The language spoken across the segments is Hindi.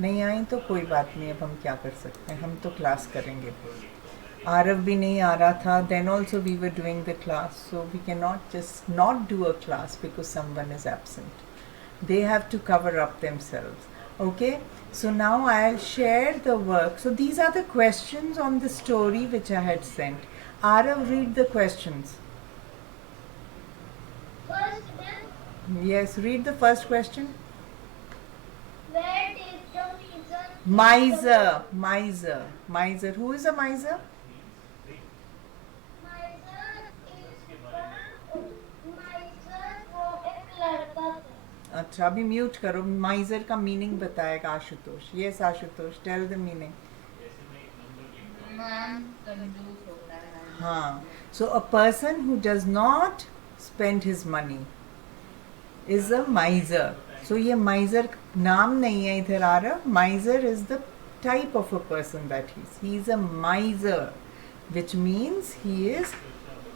नहीं आई तो कोई बात नहीं, अब हम क्या कर सकते हैं, हम तो क्लास करेंगे। आरव भी नहीं आ रहा था, then also we were doing the class, so we can not just not do a class because someone is absent. They have to cover up themselves. Okay, so now I'll share the work. So these are the questions on the story which I had sent. Arav, read the questions. First then, Yes, read the first question. where did the miser keep the Miser, gold? miser, miser. Who is a miser? Miser is miser वो एक लड़का था. अच्छा, अभी म्यूट करो. माइजर का मीनिंग बताएगा Ashutosh. Yes Ashutosh, tell the meaning. Ma'am कंजूस होता है. हाँ, so a person who does not spend his money is a miser. So ये miser नाम नहीं है इधर आ रहा. Miser is the type of a person that he is a miser, which means he is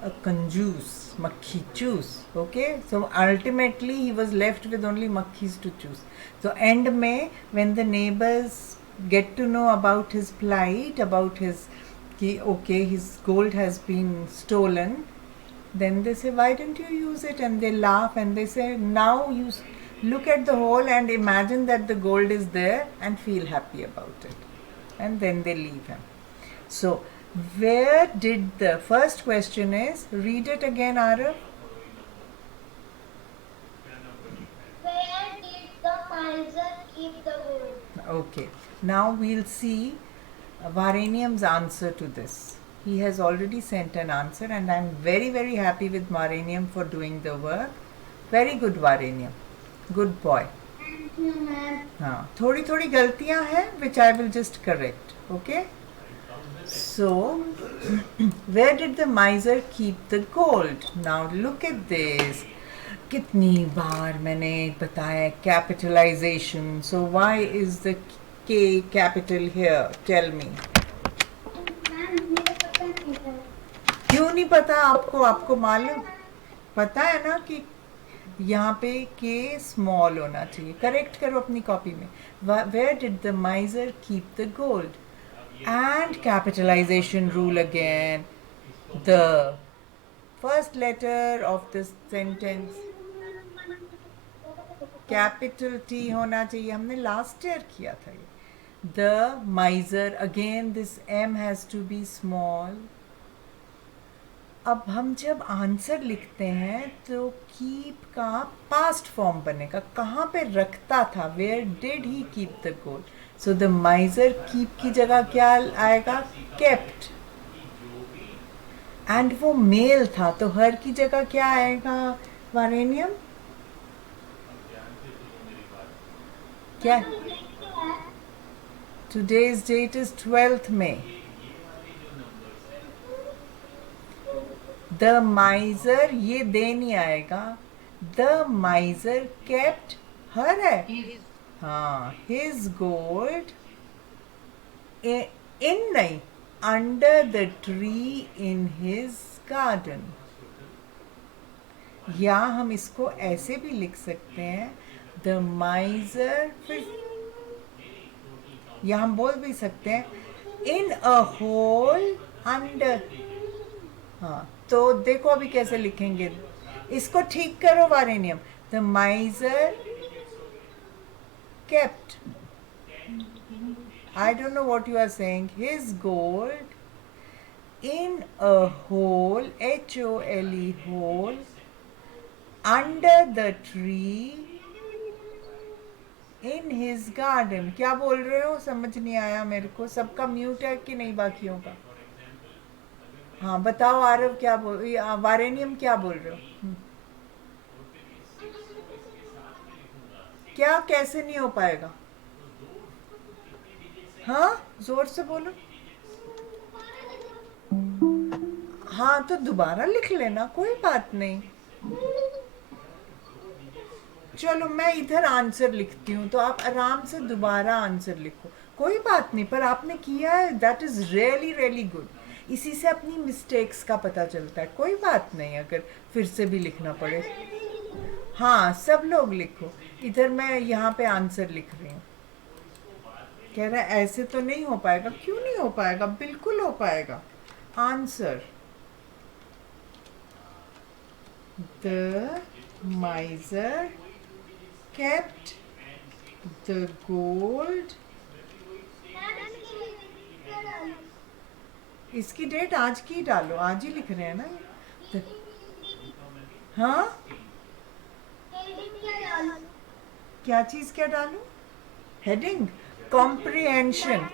a कंजूस, मक्खी चूस. Okay, so ultimately he was left with only makhis to choose. So end में when the neighbors get to know about his plight, about his कि okay his gold has been stolen, then they say why didn't you use it, and they laugh and they say now you look at the hole and imagine that the gold is there and feel happy about it, and then they leave him. So where did the first question is, read it again Arav. Where did the miser keep the gold? Okay, now we'll see Varanium's answer to this. He has already sent an answer and I'm very very happy with Varanium for doing the work. Very good Varanium, good boy. Thank you, ma'am. हाँ, थोड़ी थोड़ी गलतियाँ हैं which I will just correct. Okay, so where did the miser keep the gold? Now look at this. कितनी बार मैंने बताया capitalization. So why is the K capital here? Tell me. Ma'am मुझे पता नहीं था. क्यों नहीं पता आपको? आपको मालूम पता है ना कि यहाँ पे के स्मॉल होना चाहिए. करेक्ट करो अपनी कॉपी में. Where did the miser keep the gold? And capitalization rule again. The first letter of the sentence capital T होना चाहिए. हमने लास्ट ईयर किया था ये. The miser, again this M has to be small. अब हम जब आंसर लिखते हैं तो कीप का पास्ट फॉर्म बनेगा. कहाँ पे रखता था? Where did he keep the gold? So the miser keep की जगह क्या आएगा? केप्ट. एंड वो मेल था तो हर की जगह क्या आएगा? वारेनियम क्या? Today's date is 12th May. The miser, ये दे नहीं आएगा. द माइजर केप्ट हर है. हाँ, हिज गोल्ड इन नहीं, under the tree in his garden. या हम इसको ऐसे भी लिख सकते हैं, द माइजर. फिर या हम बोल भी सकते हैं इन अ होल अंडर. हाँ, तो देखो अभी कैसे लिखेंगे. इसको ठीक करो वारेनियम. The miser kept, I don't know what you are saying, his gold in a hole, HOLE hole, under the tree in his garden. क्या बोल रहे हो? समझ नहीं आया मेरे को. सबका म्यूट है कि नहीं बाकियों का? हाँ बताओ आरव, क्या बोल, वारेनियम क्या बोल रहे हो? क्या, कैसे नहीं हो पाएगा? हाँ जोर से बोलो. हाँ तो दोबारा लिख लेना, कोई बात नहीं. चलो मैं इधर आंसर लिखती हूँ तो आप आराम से दोबारा आंसर लिखो, कोई बात नहीं. पर आपने किया है, that is really really good. इसी से अपनी मिस्टेक्स का पता चलता है. कोई बात नहीं अगर फिर से भी लिखना पड़े. हाँ सब लोग लिखो. इधर मैं यहाँ पे आंसर लिख रही हूँ. कह रहा है ऐसे तो नहीं हो पाएगा. क्यों नहीं हो पाएगा? बिल्कुल हो पाएगा. Answer. The miser kept the gold. इसकी डेट आज की डालो, आज ही लिख रहे हैं ना ये. हाँ, क्या चीज़ क्या डालूं? हेडिंग. कॉम्प्रिहेंशन.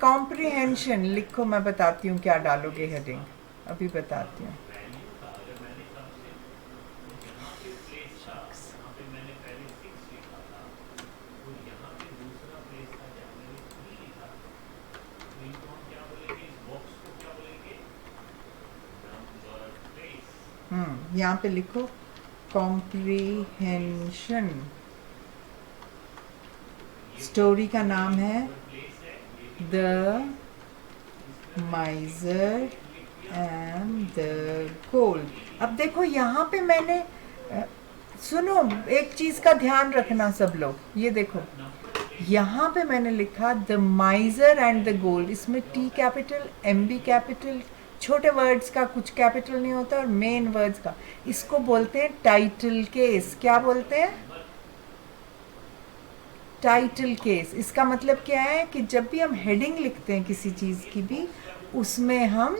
कॉम्प्रिहेंशन लिखो. मैं बताती हूँ क्या डालोगे हेडिंग. अभी बताती हूँ. यहाँ पे लिखो कॉम्प्रिहेंशन. स्टोरी का नाम है the miser and the gold. अब देखो यहाँ पे मैंने सुनो, एक चीज़ का ध्यान रखना सब लोग. ये देखो यहाँ पे मैंने लिखा the miser and the gold. इसमें T capital, M B capital, छोटे वर्ड्स का कुछ कैपिटल नहीं होता, और मेन वर्ड्स का. इसको बोलते हैं टाइटल केस. क्या बोलते हैं? Title case. इसका मतलब क्या है कि जब भी हम हेडिंग लिखते हैं किसी चीज़ की भी, उसमें हम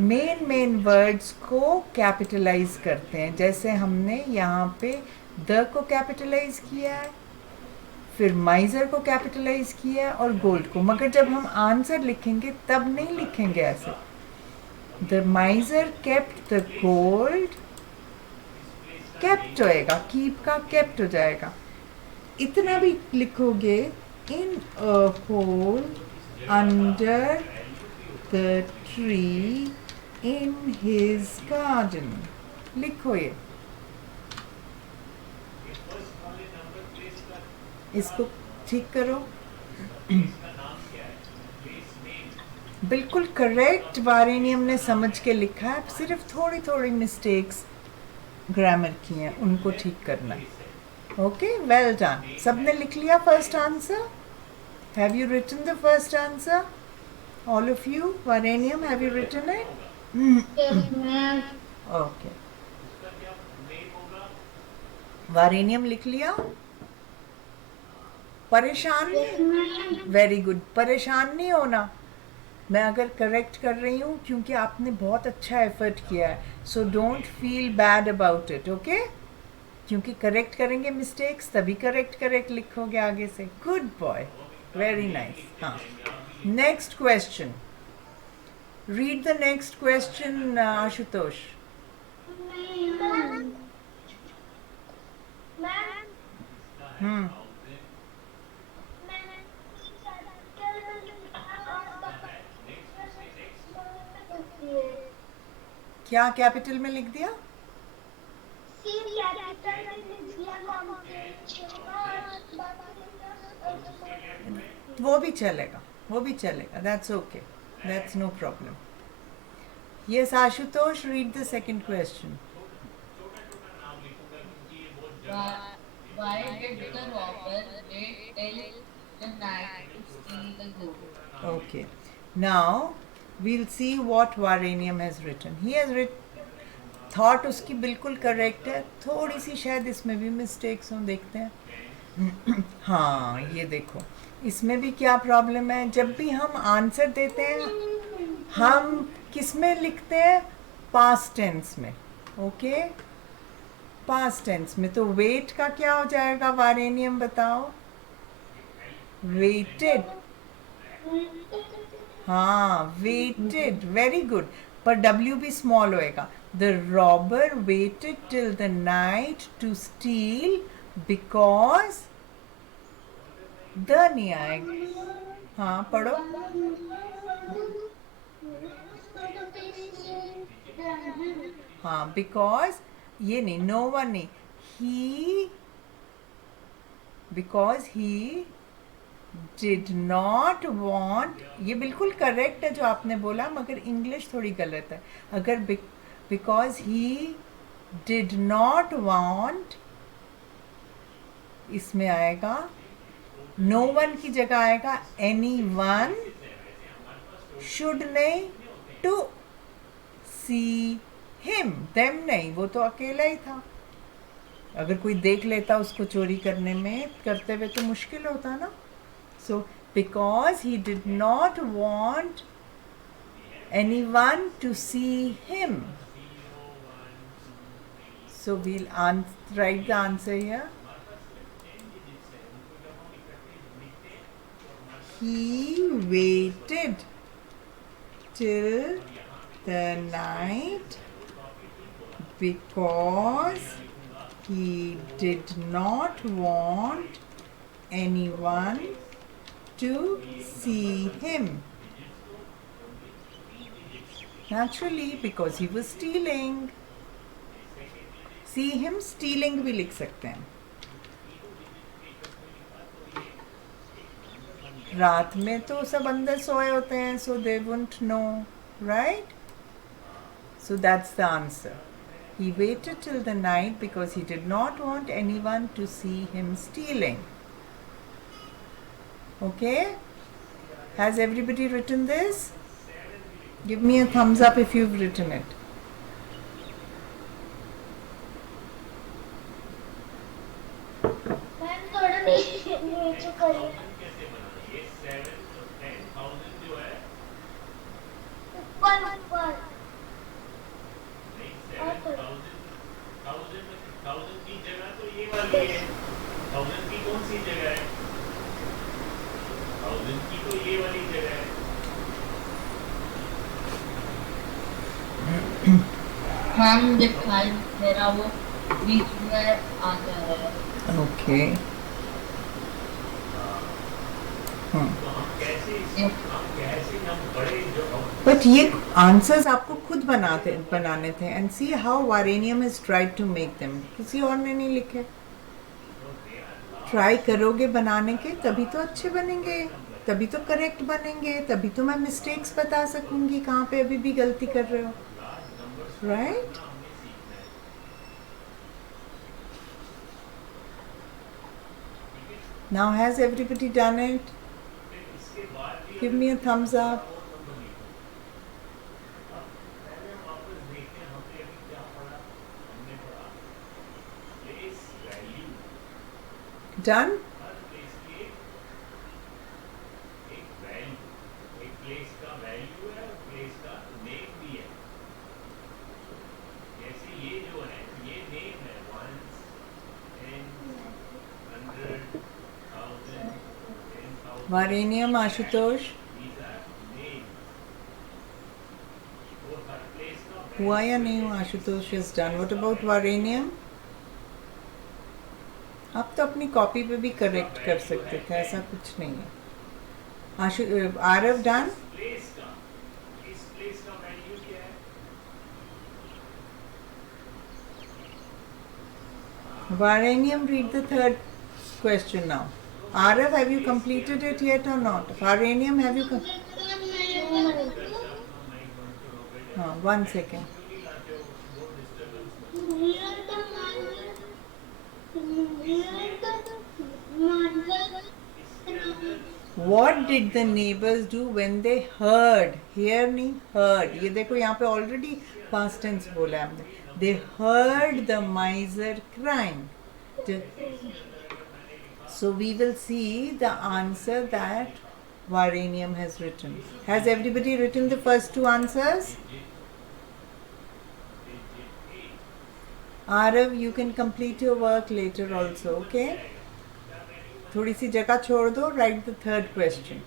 मेन वर्ड्स को कैपिटलाइज करते हैं. जैसे हमने यहाँ पे द को कैपिटलाइज किया है, फिर माइजर को कैपिटलाइज किया है, और गोल्ड को. मगर जब हम आंसर लिखेंगे तब नहीं लिखेंगे ऐसे. The miser kept the gold. Kept होएगा, कीप का केप्ट हो जाएगा. इतना भी लिखोगे. In a hole under the tree in his garden. लिखो ये. इसको ठीक करो. बिल्कुल करेक्ट वारेनियम ने समझ के लिखा है. सिर्फ थोड़ी थोड़ी मिस्टेक्स ग्रामर की हैं, उनको ठीक करना है. Okay, well done. सबने लिख लिया first answer? Have you written the first answer? All of you. वारेनियम, have you written it? Okay. वारेनियम लिख लिया? परेशान नहीं? Very good. परेशान नहीं होना. मैं अगर करेक्ट कर रही हूँ क्योंकि आपने बहुत अच्छा एफर्ट किया है. So don't feel bad about it. Okay, क्योंकि करेक्ट करेंगे मिस्टेक्स, तभी करेक्ट लिखोगे आगे से. Good boy, very nice. हाँ, next question. Read the next question Ashutosh. क्या कैपिटल में लिख दिया? वो भी चलेगा, वो भी चलेगा. That's okay, that's no problem. Yes Ashutosh, read the second question. Why did the robber wait till the night to steal the gold? Okay, now we'll see what Varanium has written. He has written thought उसकी बिल्कुल करेक्ट है. थोड़ी सी शायद इसमें भी मिस्टेक्स हों, देखते हैं. हाँ, ये देखो इसमें भी क्या प्रॉब्लम है. जब भी हम आंसर देते हैं हम किस में लिखते हैं? पास्ट टेंस में. ओके, पास्ट टेंस में. तो वेट का क्या हो जाएगा वारेनियम, बताओ? वेटेड. हाँ, वेटेड. Very good. पर डब्ल्यू भी स्मॉल होएगा. The robber waited till the night to steal because the नहीं आएगा. हाँ, पढ़ो. हाँ, बिकॉज ये नहीं, नो वन नहीं. He, because he did not want. ये बिल्कुल करेक्ट है जो आपने बोला, मगर इंग्लिश थोड़ी गलत है. अगर because he did not want, इसमें आएगा नो वन की जगह आएगा एनी वन, शुड नहीं, टू सी हिम, देम नहीं, वो तो अकेला ही था। अगर कोई देख लेता उसको चोरी करते हुए तो मुश्किल होता ना। So because he did not want anyone to see him. So we'll write the answer here. He waited till the night because he did not want anyone to see him. Naturally, because he was stealing. See him stealing भी लिख सकते हैं। रात में तो सब अंदर सोए होते हैं, so they won't know, right? So that's the answer. He waited till the night because he did not want anyone to see him stealing. Okay? Has everybody written this? Give me a thumbs up if you've written it. Ma'am थोड़ा नीचे करिए, ऊपर ऊपर और थोड़ा। हम दिखाई मेरा वो बीच में आता है। Okay. बट ये आंसर्स आपको खुद बनाने थे। एंड सी हाउ वारेनियम is tried to make them, किसी और ने नहीं लिखे। ट्राई करोगे बनाने के तभी तो अच्छे बनेंगे, तभी तो करेक्ट बनेंगे, तभी तो मैं मिस्टेक्स बता सकूंगी कहाँ पे अभी भी गलती कर रहे हो, right? Now has everybody done it? Give me a thumbs up. Done? Varanium, Ashutosh? हुआ या नहीं हुआ? Ashutosh is done. What about Varanium? आप तो अपनी कॉपी पे भी करेक्ट कर सकते थे, ऐसा कुछ नहीं है। Aarav done? Varanium, read the third question now. Arav, have you completed it yet or not? Varanium, have you one second. What did the neighbors do when they heard? Hear नहीं, heard. ये देखो यहाँ पे already past tense बोला है हमने. They heard the miser crying. So we will see the answer that Varanium has written. Has everybody written the first two answers? Arav, you can complete your work later also, okay? थोड़ी सी जगह छोड़ दो, write the third question.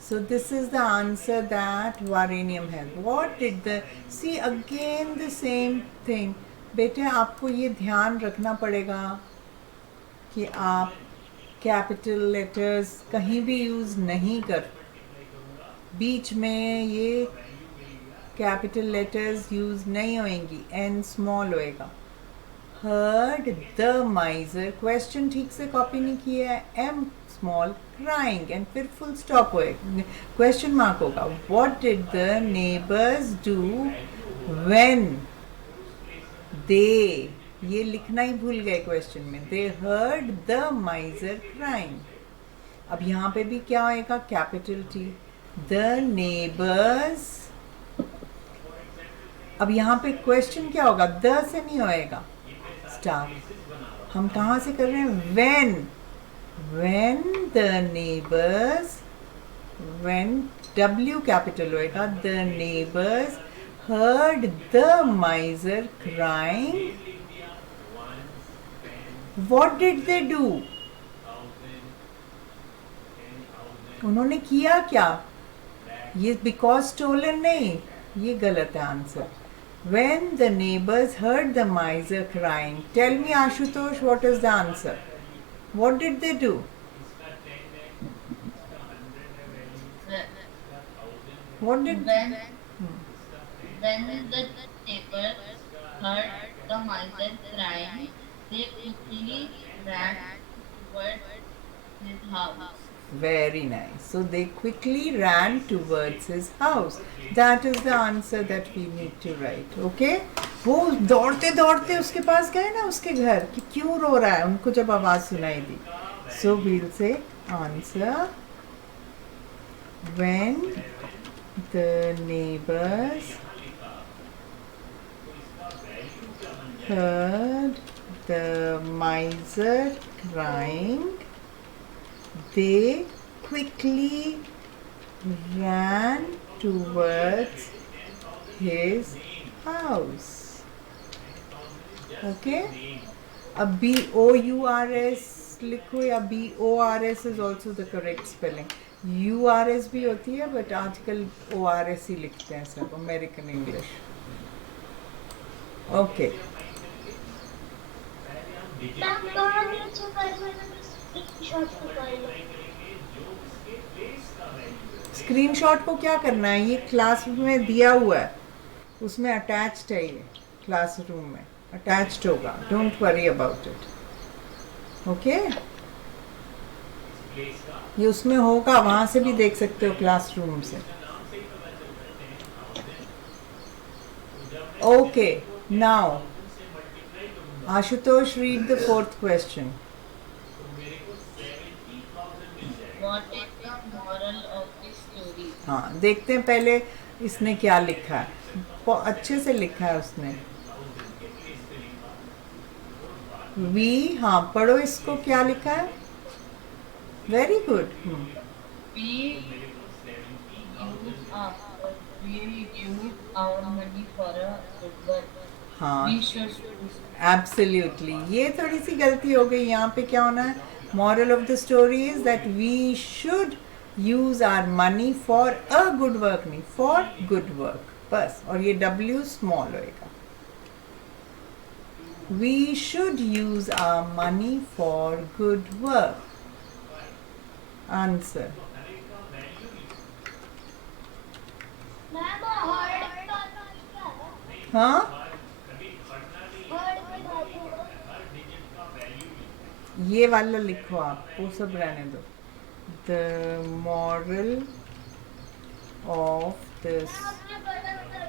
So this is the answer that Varanium has. What did the, see again the same thing. बेटे आपको ये ध्यान रखना पड़ेगा कि आप कैपिटल लेटर्स कहीं भी यूज़ नहीं कर, बीच में ये कैपिटल लेटर्स यूज़ नहीं होएंगी, एन स्मॉल होएगा। हर्ड द माइजर, क्वेश्चन ठीक से कॉपी नहीं किया है, एम स्मॉल क्राइंग, एंड फिर फुल स्टॉप होएगा, क्वेश्चन मार्क होगा। What did the neighbours do when they ये लिखना ही भूल गए क्वेश्चन में. They heard the miser crying. अब यहाँ पे भी क्या आएगा? Capital T. The neighbors. अब यहाँ पे क्वेश्चन क्या होगा? द से नहीं होएगा, स्टार. हम कहाँ से कर रहे हैं? when the neighbors, when W capital होएगा, the neighbors heard the miser crying, what did they do? उन्होंने किया क्या? ये बिकॉज स्टोलन नहीं, ये गलत है answer. When the neighbors heard the miser crying, tell me Ashutosh, what is the answer? What did they do? What did When the neighbors heard the miser crying, they quickly ran towards his house. Very nice. So they quickly ran towards his house. That is the answer that we need to write. Okay? वो दौड़ते दौड़ते उसके पास गए ना, उसके घर, कि क्यों रो रहा है, उनको जब आवाज सुनाई दी. So we'll say answer, when the neighbors heard the miser crying, they quickly ran towards his house. Okay? अब BOURS लिखो या BORS is also the correct spelling. URS भी होती है, but आजकल ORS ही लिखते हैं सब, American English. Okay. मैम थोड़ा नीचे कर लो, स्क्रीनशॉट निकाल लो. स्क्रीनशॉट को क्या करना है? ये क्लास में दिया हुआ है, उसमें अटैच्ड है, ये क्लासरूम में अटैच्ड होगा. Don't worry about it. Okay, ये उसमें होगा, वहां से भी देख सकते हो क्लासरूम से. Okay, now Ashutosh, read the fourth question. What is the moral of the story? हाँ, देखते हैं पहले इसने क्या लिखा है. अच्छे से लिखा है उसने. वी, हाँ पढ़ो इसको, क्या लिखा है? Very good. We use our money for a good work. हाँ, We should एब्सोल्युटली. ये थोड़ी सी गलती हो गई. यहाँ पे क्या होना है? Moral of the story is that we should use our money for a good work, नहीं फॉर गुड वर्क, बस. और ये W स्मॉल होएगा. We should use our money for good work. Answer. Ma'am heard का क्या है? हाँ, हर्ड की वैल्यू ये वाला लिखो आप, वो सब रहने दो. The moral of this. आपने बड़ा रखा.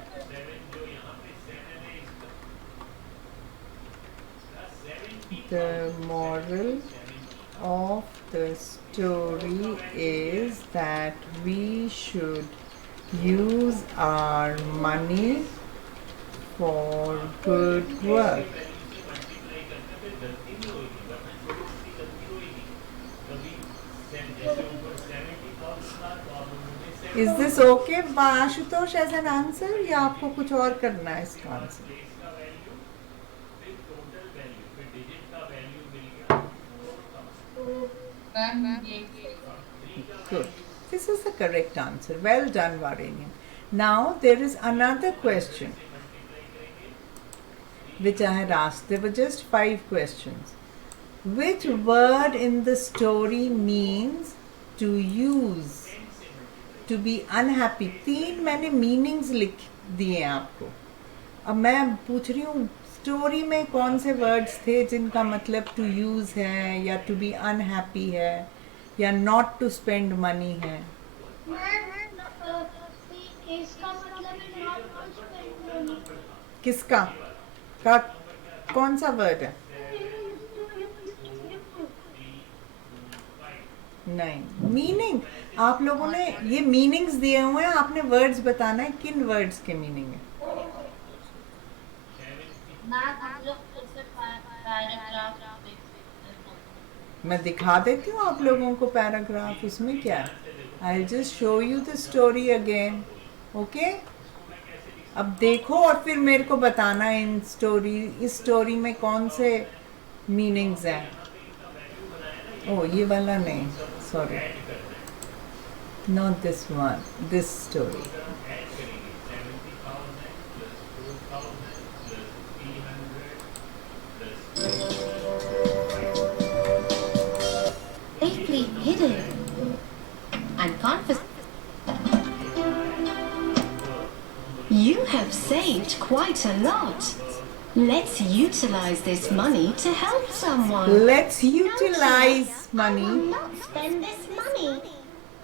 The moral of the story is that we should use our money for good work. Is this okay, Ashutosh, as an answer, या आपको कुछ और करना है इसका answer? Good. This is the correct answer. Well done, Varanian. Now there is another question which I had asked. There were just 5 questions. Which word in the story means to use, to be unhappy? 3 मैंने meanings लिख दिए आपको. अब मैं पूछ रही हूँ स्टोरी में कौन से वर्ड्स थे जिनका मतलब टू यूज है, या टू बी अनहैप्पी है, या नॉट टू स्पेंड मनी है. इसका मतलब है नॉट टू स्पेंड मनी. किसका? का कौन सा वर्ड है? नहीं, मीनिंग आप लोगों ने ये मीनिंग्स दिए हुए हैं, आपने वर्ड्स बताना है किन वर्ड्स के मीनिंग है. मैम हम लोग फिर से पैराग्राफ देख सकते हैं. मैं दिखा देती हूँ आप लोगों को पैराग्राफ, इसमें क्या है. I just show you the story again. Okay, अब देखो और फिर मेरे को बताना इस स्टोरी में कौन से मीनिंग्स हैं. ओ ये वाला नहीं, sorry, not this one, this story. Safely hidden and confiscated. You have saved quite a lot. Let's utilize this money to help someone. Let's utilize I money. will not spend this money.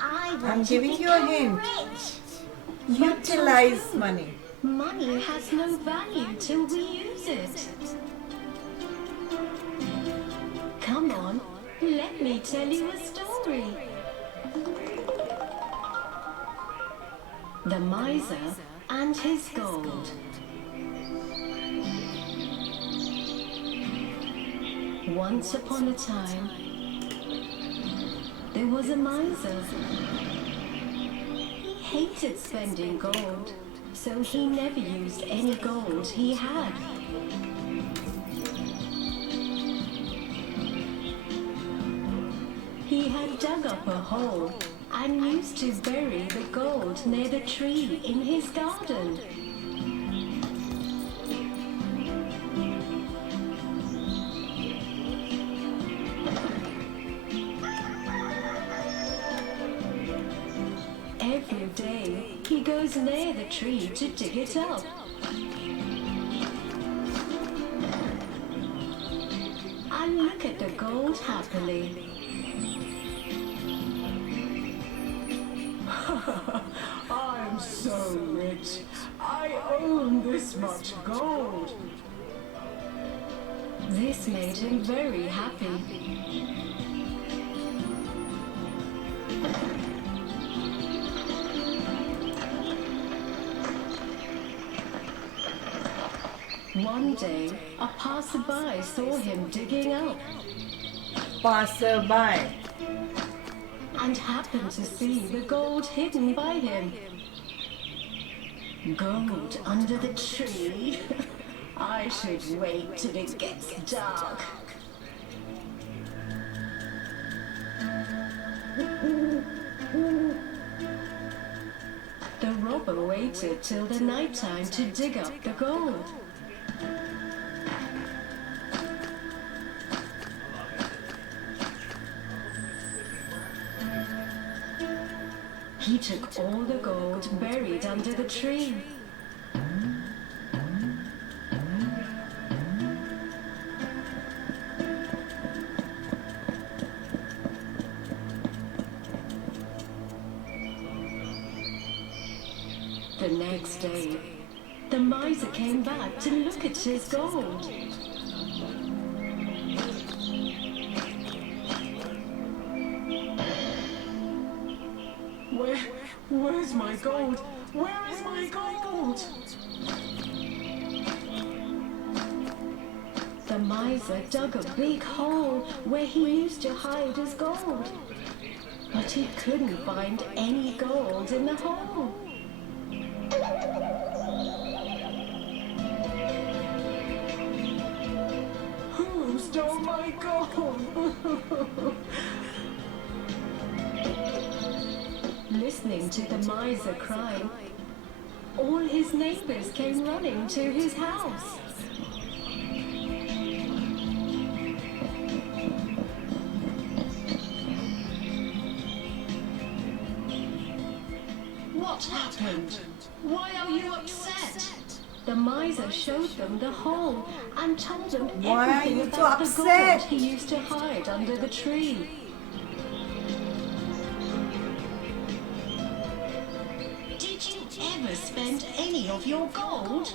I want I'm to giving you a become hint. rich. Utilize money. Money has no value till we use it. Come on, let me tell you a story. The miser and his gold. Once upon a time, there was a miser. He hated spending gold, so he never used any gold he had. He had dug up a hole and used to bury the gold near the tree in his garden. Every day, he goes near the tree to dig it up. And look at the gold happily. I'm so rich. I own this much gold. This made him very happy. One day, a passerby saw him digging up Passerby. and happened to see the gold hidden by him. Gold under the tree? I should wait till it gets dark. The robber waited till the night time to dig up the gold. He took all the gold buried under the tree. The next day, the miser came back to look at his gold. Where's my gold? Where is my gold? The miser dug a big hole where he used to hide his gold. But he couldn't find any gold in the hole. Who stole my gold? Listening to the miser crying, all his neighbors came running to his house. What happened? Why are you upset? The miser showed them the hole and told them Why are everything you so about the upset? gold he used to hide under the tree. Did you ever spend any of your gold?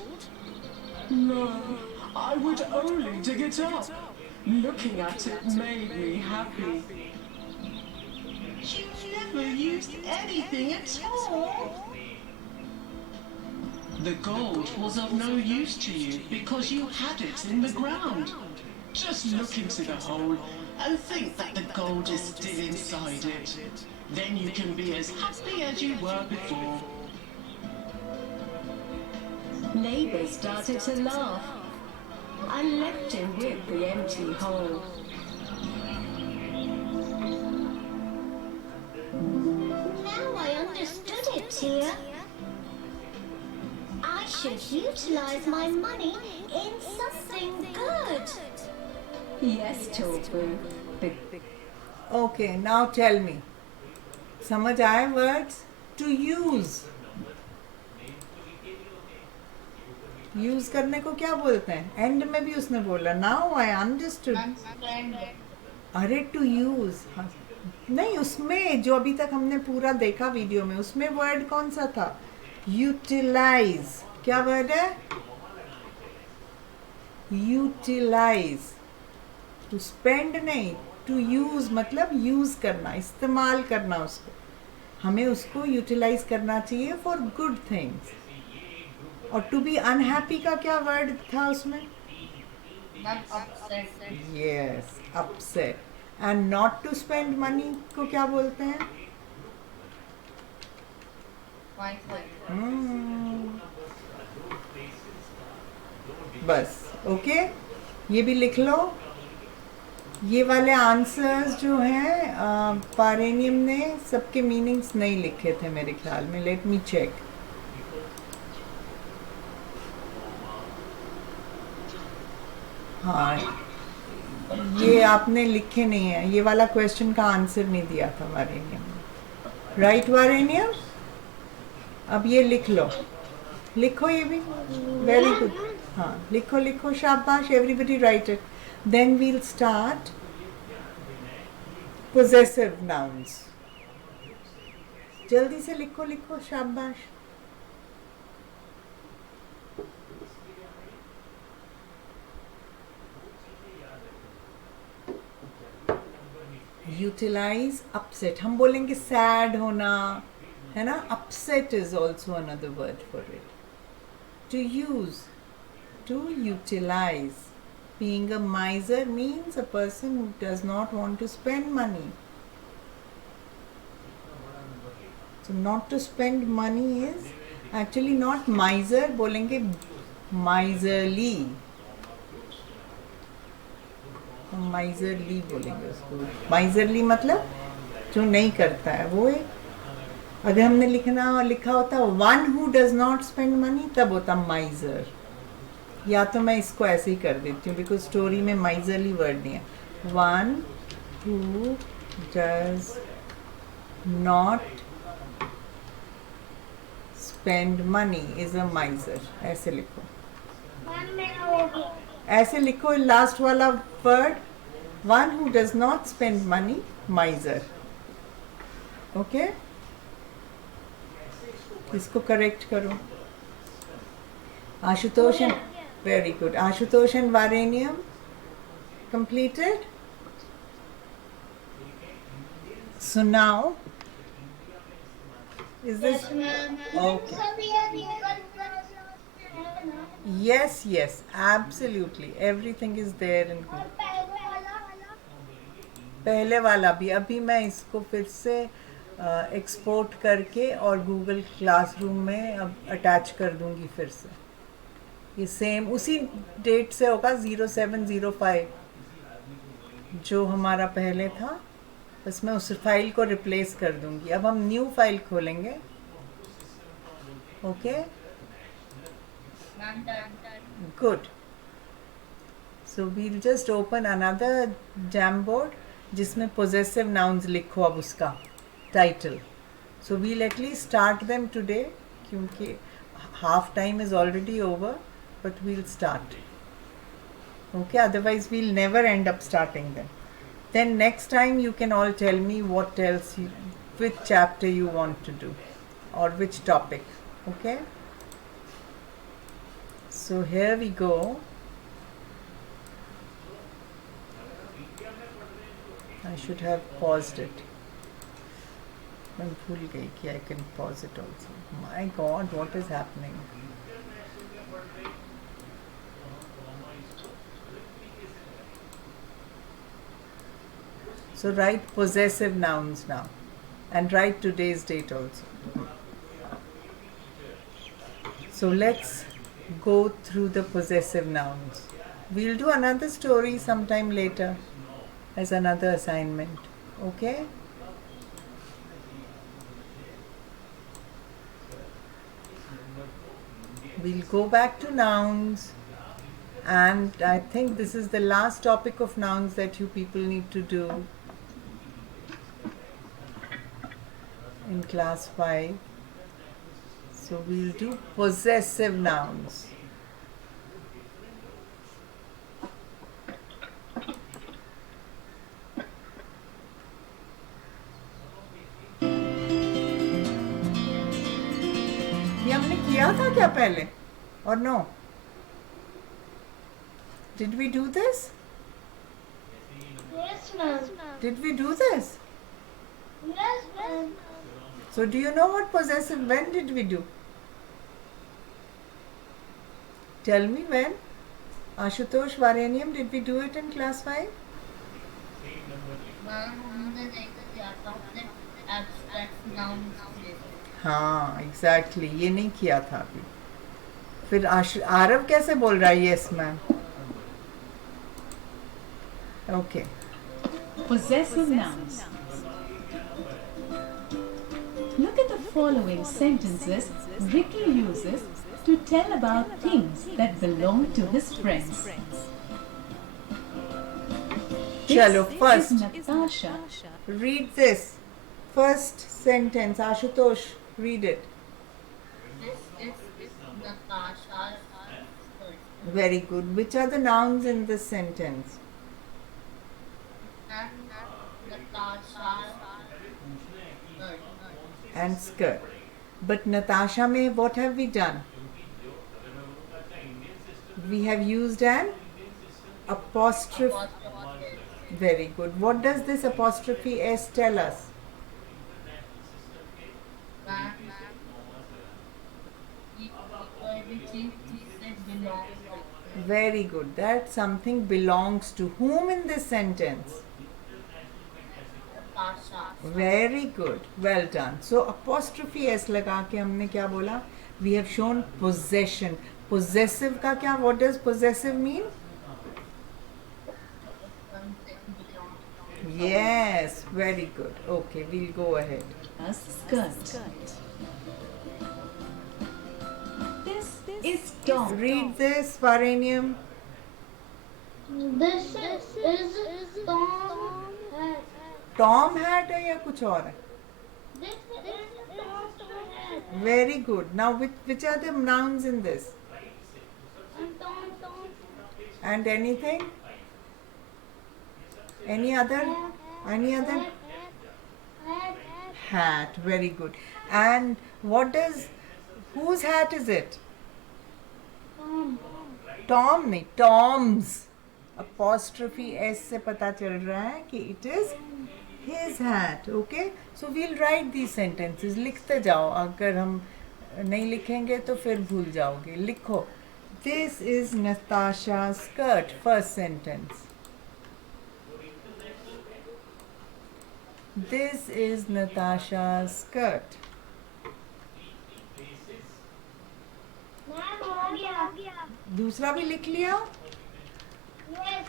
No, I would only dig it up. Looking at it made me happy. You never used anything at all. The gold was of no use to you because you had it in the ground. Just look into the hole and think that the gold is still inside it. Then you can be as happy as you were before. Neighbours started to laugh and left him with the empty hole. Now I understood it, Tia. I should utilize my money in something good. Yes, Tofu. Okay, now tell me. समझ आए words? To use. यूज करने को क्या बोलते हैं? एंड में भी उसने बोला नाउ आई अंडरस्टूड. अरे टू यूज नहीं, उसमें जो अभी तक हमने पूरा देखा वीडियो में, उसमें वर्ड कौन सा था? यूटिलाइज. क्या वर्ड है? यूटिलाइज. टू स्पेंड नहीं, टू यूज मतलब यूज करना, इस्तेमाल करना उसको. हमें उसको यूटिलाइज करना चाहिए फॉर गुड थिंग्स. और टू बी अनहैप्पी का क्या वर्ड था उसमें? Yes, upset. And not to spend money को क्या बोलते हैं? बस ओके, ये भी लिख लो. ये वाले आंसर्स जो हैं पारेनियम ने सबके मीनिंग्स नहीं लिखे थे मेरे ख्याल में. Let me check. हाँ, ये आपने लिखे नहीं है. ये वाला क्वेश्चन का आंसर नहीं दिया था वारेनियम ने. राइट वारेनियम? अब ये लिख लो. लिखो ये भी. Very good. हाँ, लिखो लिखो, शाबाश. Everybody write it. Then we'll start possessive nouns. जल्दी से लिखो लिखो, शाबाश. Utilize, upset. हम बोलेंगे सैड होना, है ना? Upset is also another word for it. To use, to utilize. Being a miser means a person who does not want to spend money. So not to spend money is actually not miser, बोलेंगे miserly. माइजरली बोलेंगे उसको. माइजरली मतलब जो नहीं करता है वो है. अगर हमने लिखा होता one who does not spend money, तब होता माइजर. या तो मैं इसको ऐसे ही कर देती हूँ बिकॉज स्टोरी में माइजरली वर्ड नहीं है. One who does not spend money is a miser. ऐसे लिखो, ऐसे लिखो. लास्ट वाला word, one who does not spend money, miser. Okay, इसको करेक्ट करो. Ashutosh and very good. Ashutosh and वारेनियम completed. So now is this okay? Yes, absolutely. Everything is there in Google. पहले वाला भी. अभी मैं इसको फिर से एक्सपोर्ट करके और गूगल क्लासरूम में अब अटैच कर दूंगी फिर से. ये सेम उसी डेट से होगा 0705 जो हमारा पहले था. बस मैं उस फाइल को रिप्लेस कर दूंगी. अब हम न्यू फाइल खोलेंगे. Okay, good. So we'll just open another Jamboard जिसमें पोजेसिव नाउन्स लिखो. अब उसका title. So we'll at least start them today क्योंकि half time is already over, but we'll start. Okay, otherwise we'll never end up starting them. Then next time you can all tell me what else which chapter you want to do or which topic. Okay, so here we go. I should have paused it. मैं भूल गई कि I can pause it also. My God, what is happening? So write possessive nouns now, and write today's date also. So let's go through the possessive nouns. We'll do another story sometime later as another assignment. Okay? We'll go back to nouns, and I think this is the last topic of nouns that you people need to do in class 5. So we'll do possessive nouns. ये हमने किया था क्या पहले और no? Did we do this? Yes, ma'am. Did we do this? Yes, ma'am. So do you know what possessive, when did we do? Tell me when. Ashutosh Varaniam, did we do it in class 5? Ma'am हमने नहीं किया था, हमने abstract nouns किए थे। हाँ एग्जैक्टली ये नहीं किया था अभी. फिर आरव कैसे बोल रहा है yes ma'am? Okay. Possessive nouns. Look at the following sentences Ricky uses to tell about things that belong to his friends. चलो This first is Natasha. read this first sentence. Ashutosh, read it. This is Natasha's skirt. Very good. Which are the nouns in this sentence? And Natasha's skirt. And skirt. But Natasha mein what have we done? We have used an apostrophe. Very good. What does this apostrophe S tell us? Everything that belongs to Very good. That something belongs to whom in this sentence? Natasha. Very good. Well done. So apostrophe S लगा के हमने क्या बोला? We have shown possession. Possessive का क्या? What does possessive mean? Something belongs to Yes. Very good. Okay, we'll go ahead. A skirt. This is Tom. Read this, Varanium. This is Tom hat. Tom hat है या कुछ और है? This is Tom's hat. Very good. Now which are the nouns in this? And Tom. And anything? Any other? Any other? Hat. Hat. Very good. And what does, whose hat is it? Tom. Tom नहीं, Tom's. Apostrophe S से पता चल रहा है कि it is his hat. Okay? So we'll write these sentences. लिखते जाओ. अगर हम नहीं लिखेंगे तो फिर भूल जाओगे. लिखो. This is Natasha's skirt. First sentence. This is Natasha's skirt. Ma'am, हो गया. दूसरा भी लिख लिया? Yes.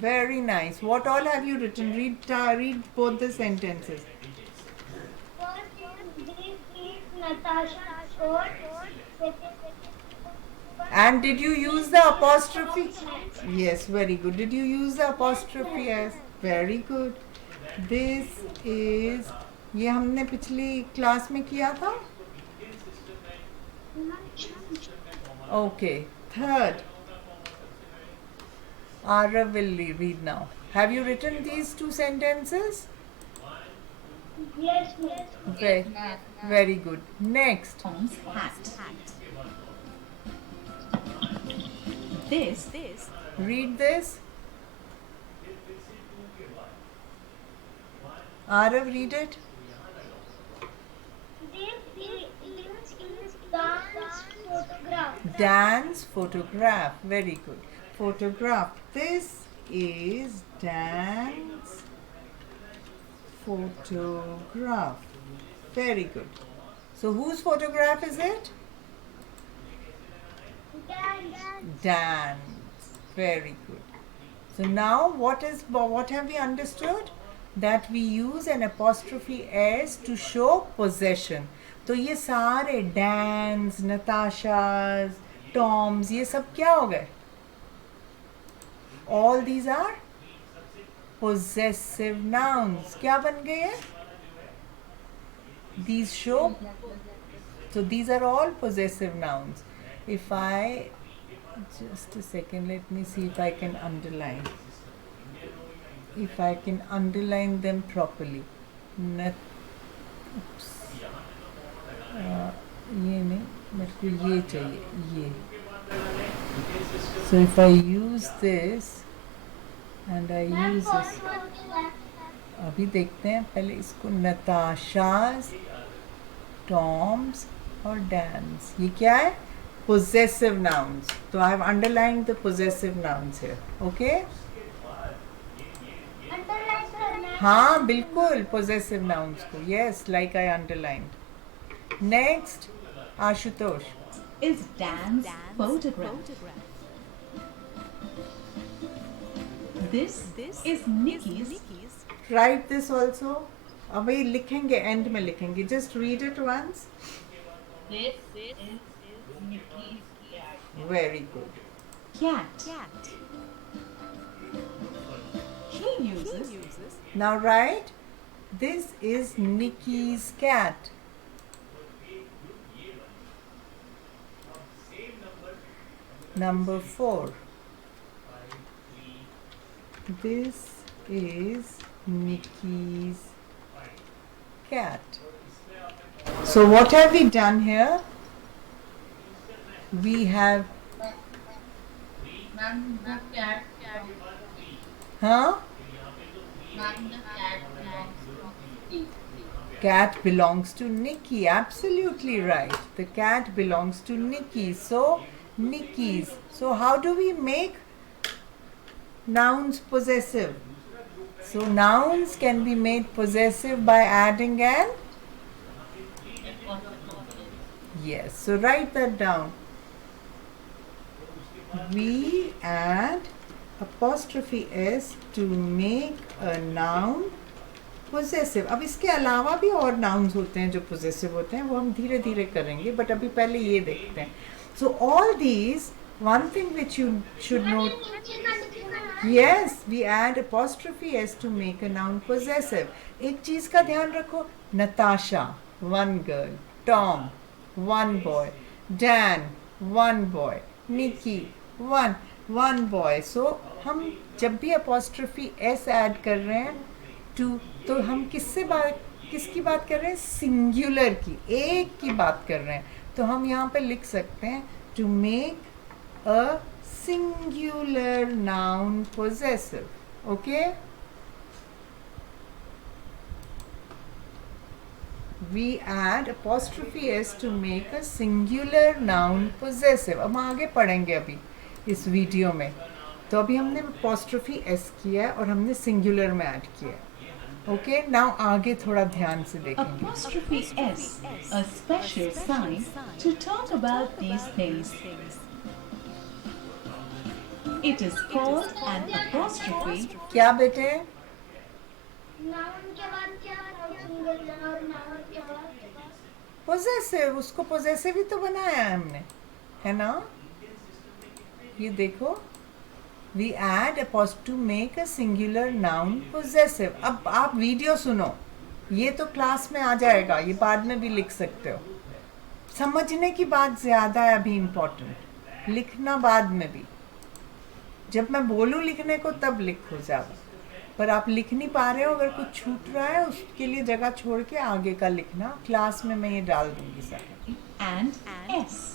Very nice. What all have you written? Read both the sentences. First is Natasha's skirt. And did you use the apostrophe? Yes, very good. Did you use the apostrophe as? Very good. This is, ये हमने पिछली क्लास में किया था? Okay. Third. Arav will read now. Have you written these two sentences? Yes. Very good. Next. Tom's hat. This Read this. Arav, read it. This is dance photograph. Dance photograph. Very good. Photograph. This is dance photograph. Very good. So whose photograph is it? Dance. Dance. Very good. So now what have we understood? That we use an apostrophe s to show possession. तो ये सारे डैन्स, नताशाज, टॉम्स, ये सब क्या हो गए? All these are possessive nouns. क्या बन गए हैं? These show. So these are all possessive nouns. If I just a second, let me see if I can underline. If I can underline them properly. Oops. ये नहीं, मेरे को ये चाहिए, ये. So if I use this and I use this, अभी देखते हैं पहले इसको. नताशाज, टॉम्स और डैन्स, ये क्या है? Possessive nouns. So I have underlined the possessive nouns here. Okay? Underline करना. हाँ बिल्कुल, possessive nouns को. Yes, like I underlined. Next, Ashutosh. Is Dan's photograph. This is Nikki's. Write this also. अभी लिखेंगे, end में लिखेंगे. Just read it once. This is Nikki's cat. Very good. Cat. He uses Now write. This is Nikki's cat. Number 4. This is Nikki's cat. So what have we done here? We have, Ma'am, the cat. huh? Ma'am, the cat belongs to Nikki. Cat belongs to Nikki. Absolutely right. The cat belongs to Nikki. So, Nikki's. So, how do we make nouns possessive? So, nouns can be made possessive by adding an. Yes. So, write that down. We add apostrophe s to make a noun possessive. अब इसके अलावा भी और nouns होते हैं जो possessive होते हैं, वो हम धीरे धीरे करेंगे, but अभी पहले ये देखते हैं. So all these, one thing which you should note, yes, we add apostrophe s to make a noun possessive. एक चीज का ध्यान रखो, Natasha, one girl, Tom, one boy, Dan, one boy, Nikki, one boy. So हम जब भी apostrophe s add कर रहे हैं to, तो हम किसकी बात कर रहे हैं? सिंगुलर की, एक की बात कर रहे हैं. तो हम यहाँ पे लिख सकते हैं to make a singular noun possessive. Okay? We add apostrophe s to make a singular noun possessive. अब हम आगे पढ़ेंगे अभी इस वीडियो में. तो अभी हमने apostrophe s किया है और हमने singular में ऐड किया है. Okay, now आगे थोड़ा ध्यान से देखेंगे. apostrophe s, a special sign to talk about these things. It is called an apostrophe. क्या बेटे? Noun के बाद क्या? Singular और noun के बाद. Possessive, उसको possessive ही तो बनाया है हमने, है ना? ये देखो. We add apostrophe to make a singular noun possessive. अब आप वीडियो सुनो, ये तो क्लास में आ जाएगा, ये बाद में भी लिख सकते हो. समझने की बात ज़्यादा है अभी इम्पोर्टेंट, लिखना बाद में भी. जब मैं बोलूँ लिखने को तब लिखो ज़्यादा, पर आप लिख नहीं पा रहे हो, अगर कुछ छूट रहा है उसके लिए जगह छोड़ के आगे का लिखना. क्लास में मैं ये डाल दूँगी sir. And s.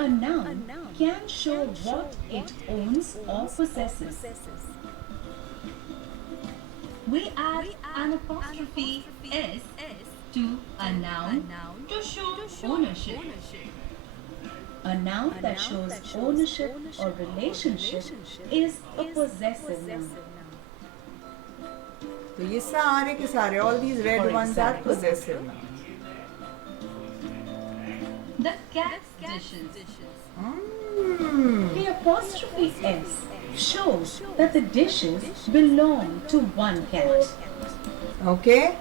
A noun can show what it owns or possesses. we add an apostrophe s to a noun to show ownership. A noun that shows ownership or relationship is a possessive noun. तो ये सारे के सारे all these red For ones are example, possessive nouns. The cat dishes. Mm. The apostrophe s shows that the dishes belong to one cat. Okay.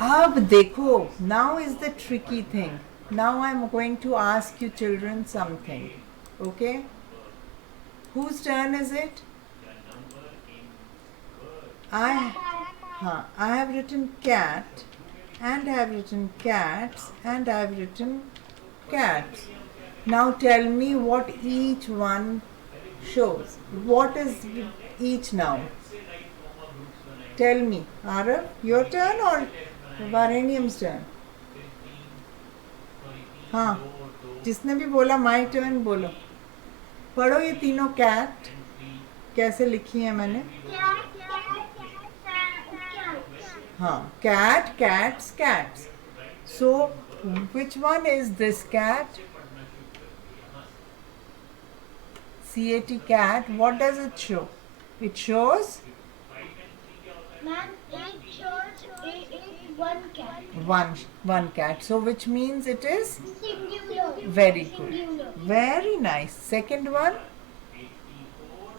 अब देखो, now is the tricky thing. Now I'm going to ask you children something. Okay. Whose turn is it? I have written cat, and I have written cats, and I have written cats. Now tell me what each one shows. What is each noun? Tell me. Arav, your turn or Varanium's turn? हाँ, जिसने भी बोला माई टर्न बोलो. पढ़ो ये तीनों कैट कैसे लिखी है मैंने. हाँ, cat, cats, cats. So which one is this cat? CAT, cat. What does it show? It shows Ma'am, it shows one cat. one cat. So which means it is Singular. very good. Singular. Very nice. Second one.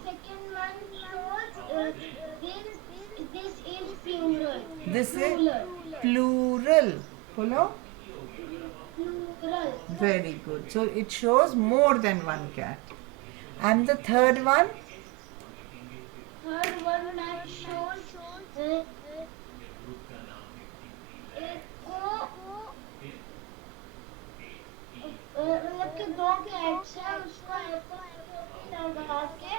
Second one shows this is plural. This is Plural. plural. Hello? Plural. Very good. So it shows more than one cat. And the third one? Third one that shows मतलब कि दो कैट्स है उसको लगा के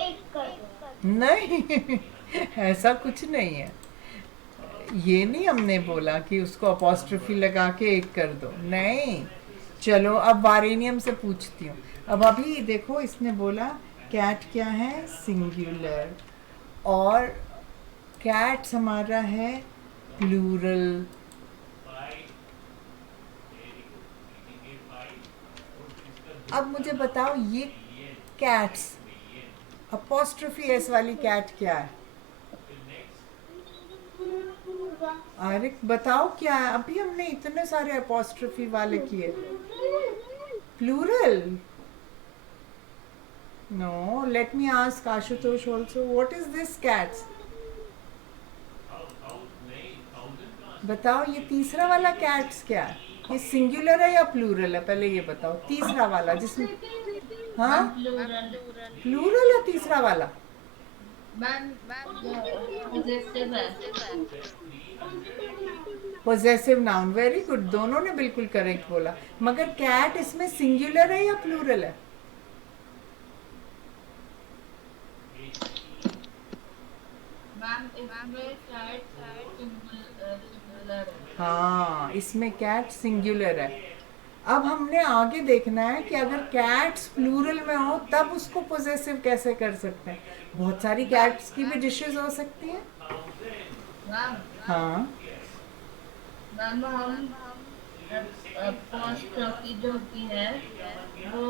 एक कर दो. नहीं, ऐसा कुछ नहीं है. ये नहीं हमने बोला कि उसको अपॉस्ट्रोफी लगा के एक कर दो. नहीं. चलो अब वारेनियम से पूछती हूँ. अब अभी देखो इसने बोला कैट क्या है, सिंगुलर, और कैट्स हमारा है प्लूरल. अब मुझे बताओ ये कैट्स अपॉस्ट्रोफी एस वाली कैट क्या है. अरे बताओ क्या है. अभी हमने इतने सारे अपॉस्ट्रोफी वाले किए. Plural. No, let me ask Ashutosh also, what is this cats. बताओ ये तीसरा वाला कैट्स क्या है. ये सिंगुलर है या प्लूरल है, पहले ये बताओ. तीसरा वाला जिसमें, हाँ प्लूरल है तीसरा वाला. Possessive noun. वेरी गुड, दोनों ने बिल्कुल करेक्ट बोला. मगर कैट इसमें सिंगुलर है या प्लूरल है. हाँ, इसमें कैट सिंगुलर है. अब हमने आगे देखना है कि अगर कैट्स प्लूरल में हो तब उसको पोजेसिव कैसे कर सकते हैं. बहुत सारी कैट्स की भी डिशेस हो सकती हैं. हाँ, मैम हम अपॉस्ट्रोफी जो होती है वो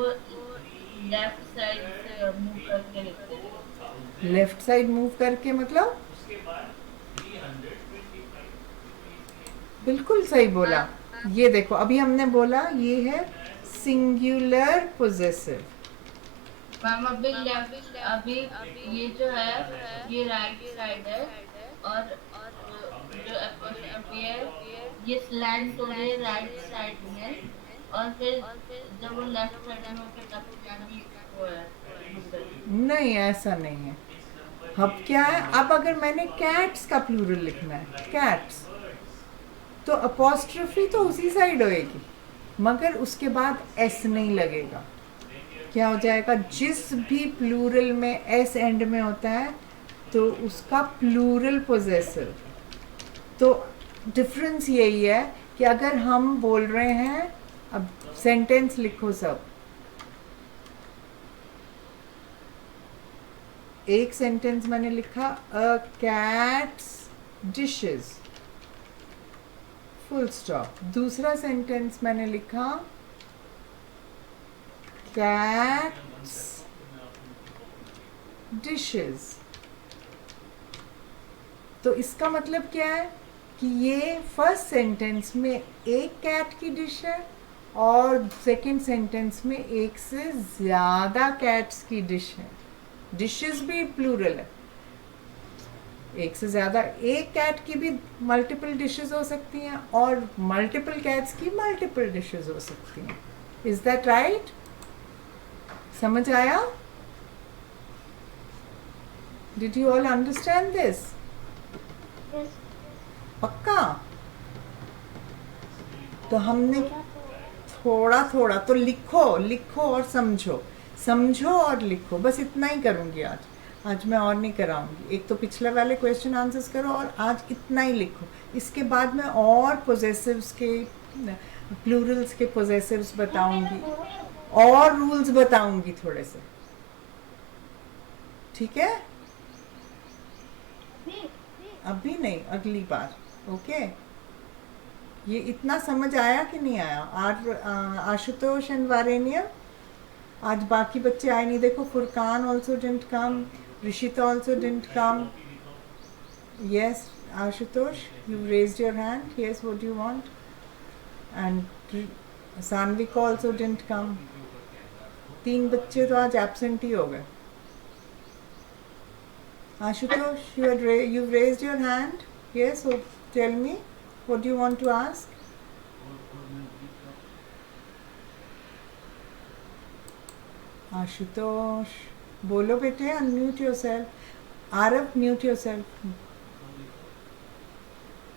लेफ्ट साइड से मूव करके लिखते हैं. लेफ्ट साइड मूव करके मतलब बिल्कुल सही बोला. ये देखो अभी हमने बोला ये है सिंगुलर पोजेसिव. मैम अभी लेफ्ट, अभी ये जो है ये राइट साइड है और जो अपॉस्ट्रोफी है ये स्लैंट हो रही है राइट साइड में, और फिर जब वो लेफ्ट साइड में होकर तब जानी वो है. नहीं, ऐसा नहीं है. अब क्या है, अब अगर मैंने कैट्स का प्लूरल लिखना है, कैट्स, तो अपॉस्ट्रोफी तो उसी साइड होएगी मगर उसके बाद एस नहीं लगेगा. क्या हो जाएगा, जिस भी प्लूरल में एस एंड में होता है तो उसका प्लूरल पोजेसिव. तो डिफरेंस यही है कि अगर हम बोल रहे हैं, अब सेंटेंस लिखो सब. एक सेंटेंस मैंने लिखा, अ कैट्स dishes, full stop. दूसरा सेंटेंस मैंने लिखा cats dishes. तो इसका मतलब क्या है कि ये फर्स्ट सेंटेंस में एक कैट की डिश है और सेकंड सेंटेंस में एक से ज़्यादा कैट्स की डिश है. डिशेस भी प्लूरल है, एक से ज़्यादा, एक कैट की भी मल्टीपल डिशेस हो सकती हैं और मल्टीपल कैट्स की मल्टीपल डिशेस हो सकती हैं. Is that right? समझ आया? Did you all understand this? पक्का? तो हमने थोड़ा थोड़ा तो लिखो और समझो और लिखो, बस इतना ही करूँगी आज मैं और नहीं कराऊंगी. एक तो पिछले वाले क्वेश्चन आंसर्स करो और आज इतना ही लिखो. इसके बाद मैं और पोजेसिव्स के, प्लूरल्स के पोजेसिव्स बताऊंगी और रूल्स बताऊंगी थोड़े से. ठीक है? अभी नहीं, अगली बार. ओके? ये इतना समझ आया कि नहीं आया? आशुतोष एंड वारेनिया, आज बाकी बच्चे आए नहीं. देखो, Furqan also didn't come, Rishita also didn't come. Yes, Ashutosh, you've raised your hand. Yes, what do you want? And Sanvika also didn't come. 3 बच्चे तो आज absent ही हो गए. Ashutosh, you've raised your hand. Yes, so tell me, what do you want to ask? Ashutosh, बोलो बेटे, unmute yourself. Arav, mute yourself.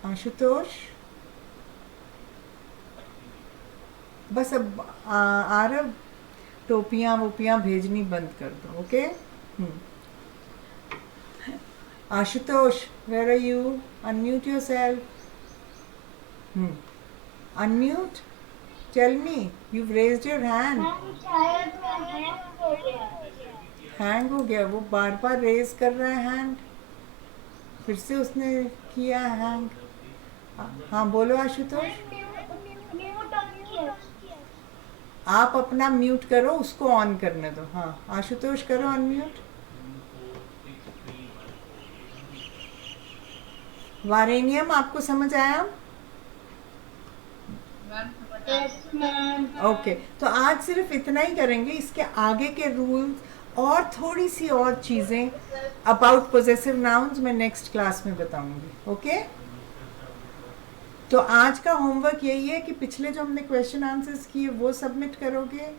Ashutosh, बस अब आरव टोपियाँ वोपियाँ भेजनी बंद कर दो. Okay? Ashutosh, where are you? Unmute yourself. Unmute. Tell me, you've raised your hand. Hang हो गया, वो बार बार रेज कर रहा है हैंड, फिर से उसने किया हैंग. हाँ बोलो आशुतोष. आप अपना म्यूट करो, उसको ऑन करने दो. हाँ आशुतोष, करो अनम्यूट. वारेनियम, आपको समझ आया? ओके, तो आज सिर्फ इतना ही करेंगे. इसके आगे के रूल्स और थोड़ी सी और चीज़ें अबाउट पोजेसिव नाउन्स मैं नेक्स्ट क्लास में बताऊंगी. ओके? तो आज का होमवर्क यही है कि पिछले जो हमने क्वेश्चन आंसर्स किए वो सबमिट करोगे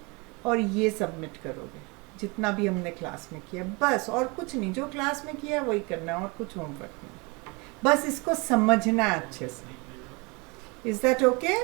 और ये सबमिट करोगे, जितना भी हमने क्लास में किया. बस और कुछ नहीं, जो क्लास में किया वही करना है और कुछ होमवर्क नहीं. बस इसको समझना है अच्छे से. Is that okay?